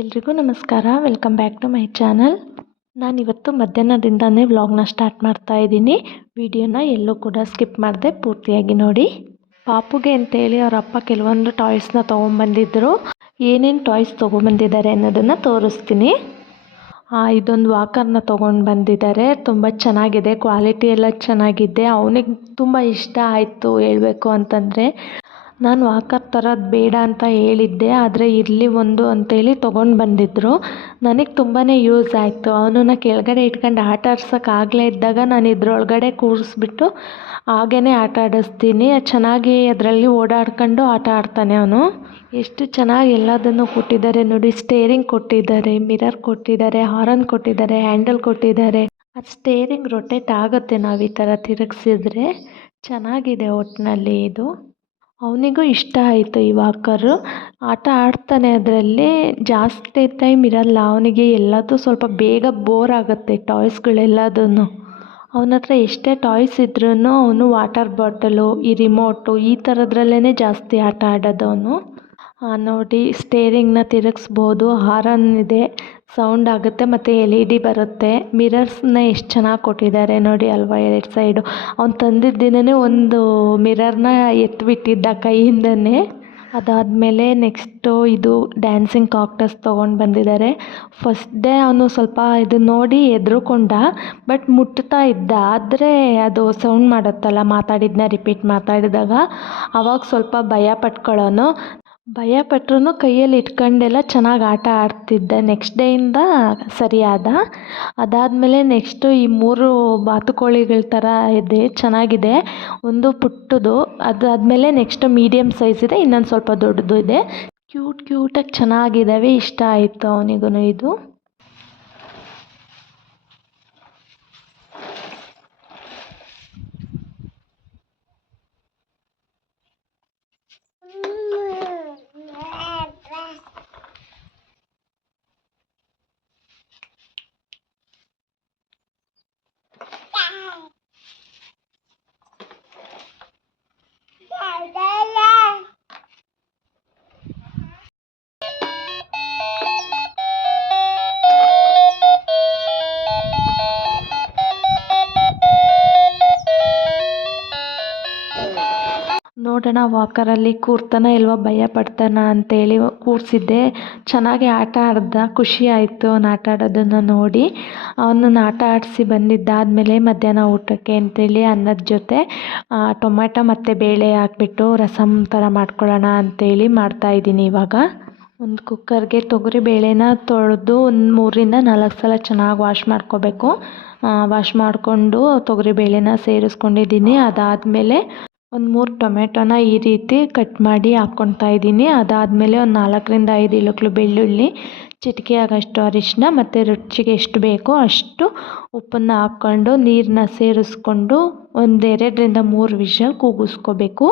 ಎಲ್ರಿಗೂ ನಮಸ್ಕಾರ. Welcome back to my channel ನಾನಿವತ್ತು ಮಧ್ಯಾಹ್ನದಿಂದನೇ ವ್ಲಾಗ್ನ ಸ್ಟಾರ್ಟ್ ಮಾಡ್ತಾ ಇದ್ದೀನಿ. ವಿಡಿಯೋನ ಎಲ್ಲೂ ಕೂಡ ಸ್ಕಿಪ್ ಮಾಡಿದೆ ಪೂರ್ತಿಯಾಗಿ ನೋಡಿ. ಪಾಪುಗೆ ಅಂತೇಳಿ ಅವ್ರ ಅಪ್ಪ ಕೆಲವೊಂದು ಟಾಯ್ಸ್ನ ತೊಗೊಂಬಂದಿದ್ರು. ಏನೇನು ಟಾಯ್ಸ್ ತೊಗೊಂಬಂದಿದ್ದಾರೆ ಅನ್ನೋದನ್ನು ತೋರಿಸ್ತೀನಿ. ಇದೊಂದು ವಾಕರ್ನ ತೊಗೊಂಡು ಬಂದಿದ್ದಾರೆ ತುಂಬ ಚೆನ್ನಾಗಿದೆ ಕ್ವಾಲಿಟಿ ಎಲ್ಲ ಚೆನ್ನಾಗಿದೆ. ಅವನಿಗೆ ತುಂಬ ಇಷ್ಟ ಆಯಿತು ಹೇಳಬೇಕು ಅಂತಂದರೆ. ನಾನು ವಾಕರ್ ತರೋದು ಬೇಡ ಅಂತ ಹೇಳಿದ್ದೆ, ಆದರೆ ಇರಲಿ ಒಂದು ಅಂತೇಳಿ ತೊಗೊಂಡು ಬಂದಿದ್ದರು ನನಗೆ ತುಂಬಾ ಯೂಸ್ ಆಯಿತು. ಅವನನ್ನ ಕೆಳಗಡೆ ಇಟ್ಕೊಂಡು ಆಟ ಇದ್ದಾಗ ನಾನು ಇದರೊಳಗಡೆ ಕೂರಿಸ್ಬಿಟ್ಟು ಹಾಗೇ ಆಟ ಆಡಿಸ್ತೀನಿ. ಚೆನ್ನಾಗಿ ಅದರಲ್ಲಿ ಓಡಾಡ್ಕೊಂಡು ಆಟ ಆಡ್ತಾನೆ ಅವನು. ಎಷ್ಟು ಚೆನ್ನಾಗಿ ಎಲ್ಲದನ್ನು ಕೊಟ್ಟಿದ್ದಾರೆ ನೋಡಿ. ಸ್ಟೇರಿಂಗ್ ಕೊಟ್ಟಿದ್ದಾರೆ, ಮಿರರ್ ಕೊಟ್ಟಿದ್ದಾರೆ, ಹಾರನ್ ಕೊಟ್ಟಿದ್ದಾರೆ, ಹ್ಯಾಂಡಲ್ ಕೊಟ್ಟಿದ್ದಾರೆ. ಅದು ಸ್ಟೇರಿಂಗ್ ರೊಟೇಟ್ ಆಗುತ್ತೆ ನಾವು ಈ ಥರ ತಿರುಗ್ಸಿದ್ರೆ. ಚೆನ್ನಾಗಿದೆ ಒಟ್ಟಿನಲ್ಲಿ ಇದು. ಅವನಿಗೂ ಇಷ್ಟ ಆಯಿತು ಈ ವಾಕರು. ಆಟ ಆಡ್ತಾನೆ ಅದರಲ್ಲಿ ಜಾಸ್ತಿ ಟೈಮ್ ಇರಲ್ಲ. ಅವನಿಗೆ ಎಲ್ಲದೂ ಸ್ವಲ್ಪ ಬೇಗ ಬೋರ್ ಆಗುತ್ತೆ ಟಾಯ್ಸ್ಗಳೆಲ್ಲದೂ ಅವನ ಹತ್ರ ಎಷ್ಟೇ ಟಾಯ್ಸ್ ಇದ್ರೂ ಅವನು ವಾಟರ್ ಬಾಟಲು ಈ ರಿಮೋಟು ಈ ಥರದ್ರಲ್ಲೇ ಜಾಸ್ತಿ ಆಟ ಆಡೋದು ಅವನು ನೋಡಿ ಸ್ಟೇರಿಂಗ್ನ ತಿರುಗಿಸ್ಬೋದು, ಹಾರನ್ ಇದೆ. ಸೌಂಡ್ ಆಗುತ್ತೆ ಮತ್ತು ಎಲ್ ಇ ಡಿ ಬರುತ್ತೆ. ಮಿರರ್ಸ್ನ ಎಷ್ಟು ಚೆನ್ನಾಗಿ ಕೊಟ್ಟಿದ್ದಾರೆ ನೋಡಿ ಅಲ್ವಾ ಎರಡು ಸೈಡು. ಅವ್ನು ತಂದಿದ್ದ ದಿನವೇ ಒಂದು ಮಿರರ್ನ ಎತ್ತಿಬಿಟ್ಟಿದ್ದ ಕೈಯಿಂದನೇ. ಅದಾದಮೇಲೆ ನೆಕ್ಸ್ಟು ಇದು ಡ್ಯಾನ್ಸಿಂಗ್ ಕಾಕ್ಟಸ್ ತೊಗೊಂಡು ಬಂದಿದ್ದಾರೆ. ಫಸ್ಟ್ ಡೇ ಅವನು ಸ್ವಲ್ಪ ಇದು ನೋಡಿ ಹೆದ್ರುಕೊಂಡ, ಬಟ್ ಮುಟ್ತಾ ಇದ್ದ. ಆದರೆ ಅದು ಸೌಂಡ್ ಮಾಡುತ್ತಲ್ಲ ಮಾತಾಡಿದ್ದನ್ನ ರಿಪೀಟ್ ಮಾತಾಡಿದಾಗ. ಅವಾಗ ಸ್ವಲ್ಪ ಭಯ ಪಟ್ಕೊಳ್ಳೋನು ಭಯ ಪಟ್ರೂ ಕೈಯಲ್ಲಿ ಇಟ್ಕೊಂಡೆಲ್ಲ ಚೆನ್ನಾಗಿ ಆಟ ಆಡ್ತಿದ್ದ. ನೆಕ್ಸ್ಟ್ ಡೇಯಿಂದ ಸರಿ ಆದ ಅದಾದಮೇಲೆ ನೆಕ್ಸ್ಟು ಈ ಮೂರು ಬಾತುಕೋಳಿಗಳ ಥರ ಇದೆ, ಚೆನ್ನಾಗಿದೆ. ಒಂದು ಪುಟ್ಟದು, ಅದಾದಮೇಲೆ ನೆಕ್ಸ್ಟ್ ಮೀಡಿಯಮ್ ಸೈಜ್ ಇದೆ, ಇನ್ನೊಂದು ಸ್ವಲ್ಪ ದೊಡ್ಡದು ಇದೆ. ಕ್ಯೂಟ್ ಕ್ಯೂಟಾಗಿ ಚೆನ್ನಾಗಿದ್ದಾವೆ ಇಷ್ಟ ಆಯಿತು ಅವನಿಗೂ ಇದು. ನೋಡೋಣ, ವಾಕರಲ್ಲಿ ಕೂರ್ತಾನ ಇಲ್ವಾ ಭಯ ಪಡ್ತಾನ ಅಂತೇಳಿ ಕೂರಿಸಿದ್ದೆ. ಚೆನ್ನಾಗಿ ಆಟ ಆಡ್ದ, ಖುಷಿ ಆಯಿತು ಅವ್ನು ಆಟ ಆಡೋದನ್ನು ನೋಡಿ. ಅವನನ್ನು ಆಟ ಆಡಿಸಿ ಬಂದಿದ್ದಾದಮೇಲೆ ಮಧ್ಯಾಹ್ನ ಊಟಕ್ಕೆ ಅಂತೇಳಿ ಅನ್ನದ ಜೊತೆ ಟೊಮ್ಯಾಟೊ ಮತ್ತು ಬೇಳೆ ಹಾಕ್ಬಿಟ್ಟು ರಸಮ್ ಥರ ಮಾಡ್ಕೊಳ್ಳೋಣ ಅಂತೇಳಿ ಮಾಡ್ತಾಯಿದ್ದೀನಿ ಇವಾಗ. ಒಂದು ಕುಕ್ಕರ್ಗೆ ತೊಗರಿ ಬೇಳೆನ ತೊಳೆದು ಒಂದು ಮೂರರಿಂದ ನಾಲ್ಕು ಸಲ ಚೆನ್ನಾಗಿ ವಾಶ್ ಮಾಡ್ಕೋಬೇಕು. ವಾಶ್ ಮಾಡಿಕೊಂಡು ತೊಗರಿ ಬೇಳೆನ ಸೇರಿಸ್ಕೊಂಡಿದ್ದೀನಿ. ಅದಾದಮೇಲೆ ಒಂದು ಮೂರು ಟೊಮೆಟೊನ ಈ ರೀತಿ ಕಟ್ ಮಾಡಿ ಹಾಕ್ಕೊಳ್ತಾ ಇದ್ದೀನಿ. ಅದಾದಮೇಲೆ ಒಂದು ನಾಲ್ಕರಿಂದ ಐದು ಇಳಕ್ಲು ಬೆಳ್ಳುಳ್ಳಿ, ಚಿಟಿಕೆ ಆಗೋಷ್ಟು ಅರಿಶಿನ ಮತ್ತು ರುಚಿಗೆ ಎಷ್ಟು ಬೇಕೋ ಅಷ್ಟು ಉಪ್ಪನ್ನು ಹಾಕ್ಕೊಂಡು ನೀರನ್ನ ಸೇರಿಸ್ಕೊಂಡು ಒಂದೆರಡರಿಂದ ಮೂರು ವಿಷಲ್ ಕೂಗಿಸ್ಕೋಬೇಕು.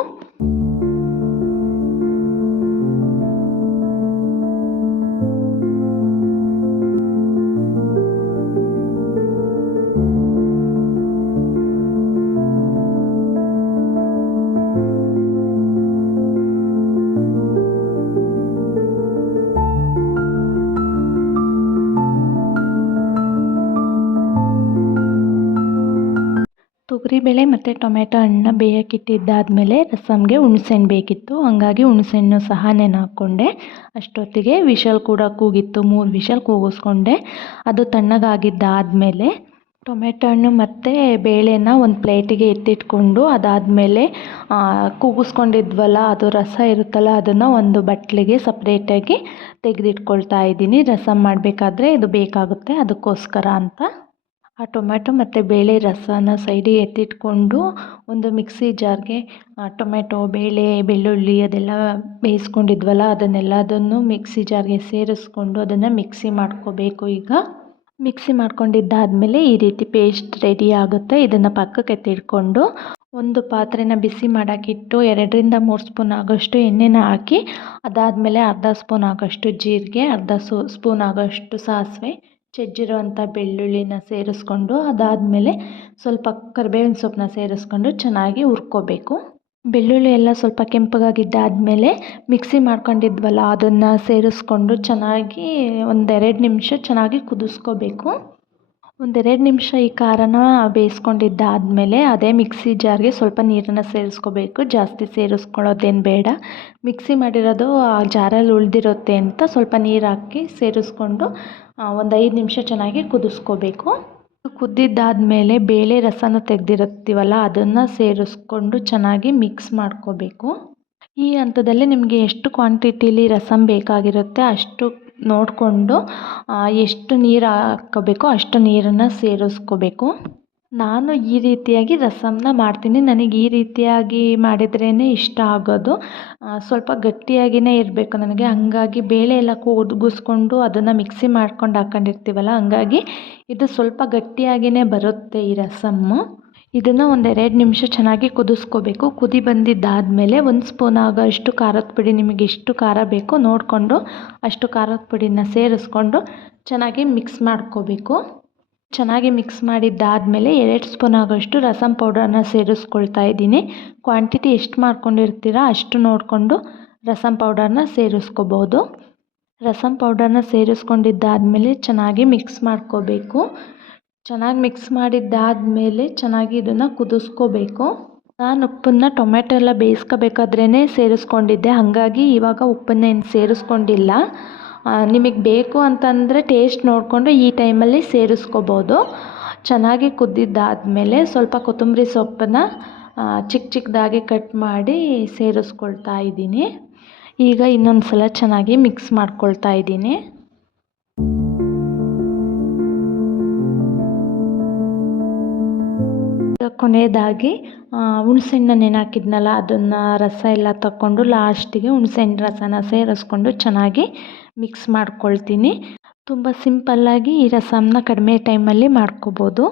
ತೊಗರಿಬೇಳೆ ಮತ್ತು ಟೊಮೆಟೊ ಹಣ್ಣನ್ನ ಬೇಯೋಕ್ಕಿಟ್ಟಿದ್ದಾದಮೇಲೆ ರಸಮ್ಗೆ ಹುಣ್ಸೆಹಣ್ಣು ಬೇಕಿತ್ತು. ಹಾಗಾಗಿ ಹುಣ್ಸೆಹಣ್ಣು ಸಹ ನೆನೆ ಹಾಕ್ಕೊಂಡೆ ಅಷ್ಟೊತ್ತಿಗೆ ವಿಷಲ್ ಕೂಡ ಕೂಗಿತ್ತು. ಮೂರು ವಿಷಲ್ ಕೂಗಿಸ್ಕೊಂಡೆ. ಅದು ತಣ್ಣಗಾಗಿದ್ದಾದಮೇಲೆ ಟೊಮೆಟೊ ಹಣ್ಣು ಮತ್ತು ಬೇಳೆನ ಒಂದು ಪ್ಲೇಟಿಗೆ ಎತ್ತಿಟ್ಕೊಂಡು ಅದಾದಮೇಲೆ ಕೂಗಿಸ್ಕೊಂಡಿದ್ವಲ್ಲ, ಅದು ರಸ ಇರುತ್ತಲ್ಲ, ಅದನ್ನು ಒಂದು ಬಟ್ಲಿಗೆ ಸಪ್ರೇಟಾಗಿ ತೆಗೆದಿಟ್ಕೊಳ್ತಾ ಇದ್ದೀನಿ. ರಸಮ್ ಮಾಡಬೇಕಾದ್ರೆ ಇದು ಬೇಕಾಗುತ್ತೆ. ಅದಕ್ಕೋಸ್ಕರ ಅಂತ ಆ ಟೊಮ್ಯಾಟೊ ಮತ್ತು ಬೇಳೆ ರಸನ ಸೈಡಿಗೆ ಎತ್ತಿಟ್ಕೊಂಡು ಒಂದು ಮಿಕ್ಸಿ ಜಾರ್ಗೆ ಟೊಮೆಟೊ ಬೇಳೆ, ಬೆಳ್ಳುಳ್ಳಿ ಅದೆಲ್ಲ ಬೇಯಿಸ್ಕೊಂಡಿದ್ವಲ್ಲ ಅದನ್ನೆಲ್ಲದನ್ನು ಮಿಕ್ಸಿ ಜಾರ್ಗೆ ಸೇರಿಸ್ಕೊಂಡು ಅದನ್ನು ಮಿಕ್ಸಿ ಮಾಡ್ಕೋಬೇಕು ಈಗ. ಮಿಕ್ಸಿ ಮಾಡ್ಕೊಂಡಿದ್ದಾದಮೇಲೆ ಈ ರೀತಿ ಪೇಸ್ಟ್ ರೆಡಿ ಆಗುತ್ತೆ. ಇದನ್ನು ಪಕ್ಕಕ್ಕೆ ಎತ್ತಿಟ್ಕೊಂಡು ಒಂದು ಪಾತ್ರೆನ ಬಿಸಿ ಮಾಡೋಕ್ಕಿಟ್ಟು ಎರಡರಿಂದ ಮೂರು ಸ್ಪೂನ್ ಆಗೋಷ್ಟು ಎಣ್ಣೆನ ಹಾಕಿ, ಅದಾದಮೇಲೆ ಅರ್ಧ ಸ್ಪೂನ್ ಆಗೋಷ್ಟು ಜೀರಿಗೆ, ಅರ್ಧ ಸ್ಪೂನ್ ಆಗೋಷ್ಟು ಸಾಸಿವೆ ಜಜ್ಜಿರುವಂಥ ಬೆಳ್ಳುಳ್ಳಿನ ಸೇರಿಸ್ಕೊಂಡು ಅದಾದಮೇಲೆ ಸ್ವಲ್ಪ ಕರ್ಬೇವಿನ ಸೊಪ್ಪನ್ನ ಸೇರಿಸ್ಕೊಂಡು ಚೆನ್ನಾಗಿ ಹುರ್ಕೋಬೇಕು. ಬೆಳ್ಳುಳ್ಳಿ ಎಲ್ಲ ಸ್ವಲ್ಪ ಕೆಂಪಗಾಗಿದ್ದಾದಮೇಲೆ ಮಿಕ್ಸಿ ಮಾಡ್ಕೊಂಡಿದ್ವಲ್ಲ ಅದನ್ನು ಸೇರಿಸ್ಕೊಂಡು ಚೆನ್ನಾಗಿ ಒಂದೆರಡು ನಿಮಿಷ ಚೆನ್ನಾಗಿ ಕುದಿಸ್ಕೋಬೇಕು. ಒಂದೆರಡು ನಿಮಿಷ ಈ ಖಾರನ ಬೇಯಿಸ್ಕೊಂಡಿದ್ದಾದಮೇಲೆ ಅದೇ ಮಿಕ್ಸಿ ಜಾರ್ಗೆ ಸ್ವಲ್ಪ ನೀರನ್ನು ಸೇರಿಸ್ಕೋಬೇಕು. ಜಾಸ್ತಿ ಸೇರಿಸ್ಕೊಳ್ಳೋದೇನು ಬೇಡ. ಮಿಕ್ಸಿ ಮಾಡಿರೋದು ಆ ಜಾರಲ್ಲಿ ಉಳಿದಿರುತ್ತೆ ಅಂತ ಸ್ವಲ್ಪ ನೀರು ಹಾಕಿ ಸೇರಿಸ್ಕೊಂಡು ಒಂದು ಐದು ನಿಮಿಷ ಚೆನ್ನಾಗಿ ಕುದಿಸ್ಕೋಬೇಕು. ಕುದ್ದಿದ್ದಾದಮೇಲೆ ಬೇಳೆ ರಸನ ತೆಗೆದಿರುತ್ತೀವಲ್ಲ, ಅದನ್ನು ಸೇರಿಸ್ಕೊಂಡು ಚೆನ್ನಾಗಿ ಮಿಕ್ಸ್ ಮಾಡ್ಕೋಬೇಕು. ಈ ಹಂತದಲ್ಲಿ ನಿಮಗೆ ಎಷ್ಟು ಕ್ವಾಂಟಿಟಿಲಿ ರಸಮ್ ಬೇಕಾಗಿರುತ್ತೆ ಅಷ್ಟು ನೋಡಿಕೊಂಡು ಎಷ್ಟು ನೀರು ಹಾಕ್ಕೋಬೇಕೋ ಅಷ್ಟು ನೀರನ್ನು ಸೇರಿಸ್ಕೋಬೇಕು. ನಾನು ಈ ರೀತಿಯಾಗಿ ರಸಮನ್ನ ಮಾಡ್ತೀನಿ. ನನಗೆ ಈ ರೀತಿಯಾಗಿ ಮಾಡಿದ್ರೇ ಇಷ್ಟ ಆಗೋದು. ಸ್ವಲ್ಪ ಗಟ್ಟಿಯಾಗಿಯೇ ಇರಬೇಕು ನನಗೆ. ಹಂಗಾಗಿ ಬೇಳೆ ಎಲ್ಲ ಕೂದಗಿಸ್ಕೊಂಡು ಅದನ್ನು ಮಿಕ್ಸಿ ಮಾಡ್ಕೊಂಡು ಹಾಕ್ಕೊಂಡಿರ್ತೀವಲ್ಲ ಹಂಗಾಗಿ ಇದು ಸ್ವಲ್ಪ ಗಟ್ಟಿಯಾಗಿಯೇ ಬರುತ್ತೆ ಈ ರಸಮ್ಮು. ಇದನ್ನು ಒಂದು ಎರಡು ನಿಮಿಷ ಚೆನ್ನಾಗಿ ಕುದಿಸ್ಕೋಬೇಕು. ಕುದಿ ಬಂದಿದ್ದಾದಮೇಲೆ ಒಂದು ಸ್ಪೂನ್ ಆಗೋಷ್ಟು ಖಾರದ ಪುಡಿ ನಿಮಗೆ ಎಷ್ಟು ಖಾರ ಬೇಕೋ ನೋಡಿಕೊಂಡು ಅಷ್ಟು ಖಾರದ ಪುಡಿನ ಸೇರಿಸ್ಕೊಂಡು ಚೆನ್ನಾಗಿ ಮಿಕ್ಸ್ ಮಾಡ್ಕೋಬೇಕು. ಚೆನ್ನಾಗಿ ಮಿಕ್ಸ್ ಮಾಡಿದ್ದಾದಮೇಲೆ ಎರಡು ಸ್ಪೂನ್ ಆಗೋಷ್ಟು ರಸಮ್ ಪೌಡರನ್ನ ಸೇರಿಸ್ಕೊಳ್ತಾ ಇದ್ದೀನಿ. ಕ್ವಾಂಟಿಟಿ ಎಷ್ಟು ಮಾಡ್ಕೊಂಡಿರ್ತೀರ ಅಷ್ಟು ನೋಡಿಕೊಂಡು ರಸಮ್ ಪೌಡರನ್ನ ಸೇರಿಸ್ಕೋಬೋದು. ರಸಂ ಪೌಡರನ್ನ ಸೇರಿಸ್ಕೊಂಡಿದ್ದಾದಮೇಲೆ ಚೆನ್ನಾಗಿ ಮಿಕ್ಸ್ ಮಾಡ್ಕೋಬೇಕು. ಚೆನ್ನಾಗಿ ಮಿಕ್ಸ್ ಮಾಡಿದ್ದಾದಮೇಲೆ ಚೆನ್ನಾಗಿ ಇದನ್ನು ಕುದಿಸ್ಕೋಬೇಕು. ನಾನು ಉಪ್ಪನ್ನು ಟೊಮೆಟೊ ಎಲ್ಲ ಬೇಯಿಸ್ಕೋಬೇಕಾದ್ರೇ ಸೇರಿಸ್ಕೊಂಡಿದ್ದೆ. ಹಾಗಾಗಿ ಇವಾಗ ಉಪ್ಪನ್ನೇನು ಸೇರಿಸ್ಕೊಂಡಿಲ್ಲ. ನಿಮಗೆ ಬೇಕು ಅಂತಂದರೆ ಟೇಸ್ಟ್ ನೋಡಿಕೊಂಡು ಈ ಟೈಮಲ್ಲಿ ಸೇರಿಸ್ಕೋಬೋದು. ಚೆನ್ನಾಗಿ ಕುದ್ದಿದ್ದಾದಮೇಲೆ ಸ್ವಲ್ಪ ಕೊತ್ತಂಬರಿ ಸೊಪ್ಪನ್ನು ಚಿಕ್ಕ ಚಿಕ್ಕದಾಗಿ ಕಟ್ ಮಾಡಿ ಸೇರಿಸ್ಕೊಳ್ತಾ ಇದ್ದೀನಿ. ಈಗ ಇನ್ನೊಂದು ಸಲ ಚೆನ್ನಾಗಿ ಮಿಕ್ಸ್ ಮಾಡ್ಕೊಳ್ತಾ ಇದ್ದೀನಿ. ಕೊನೆಯದಾಗಿ ಹುಣ್ಸೆಹಣ್ಣು ನೆನೆ ಹಾಕಿದ್ನಲ್ಲ ಅದನ್ನು ರಸ ಎಲ್ಲ ತಗೊಂಡು ಲಾಸ್ಟಿಗೆ ಹುಣ್ಸೆಹಣ್ಣು ರಸನ ಸೇರಿಸ್ಕೊಂಡು ಚೆನ್ನಾಗಿ ಮಿಕ್ಸ್ ಮಾಡ್ಕೊಳ್ತೀನಿ. ತುಂಬ ಸಿಂಪಲ್ಲಾಗಿ ಈ ರಸಮನ್ನ ಕಡಿಮೆ ಟೈಮಲ್ಲಿ ಮಾಡ್ಕೋಬೋದು.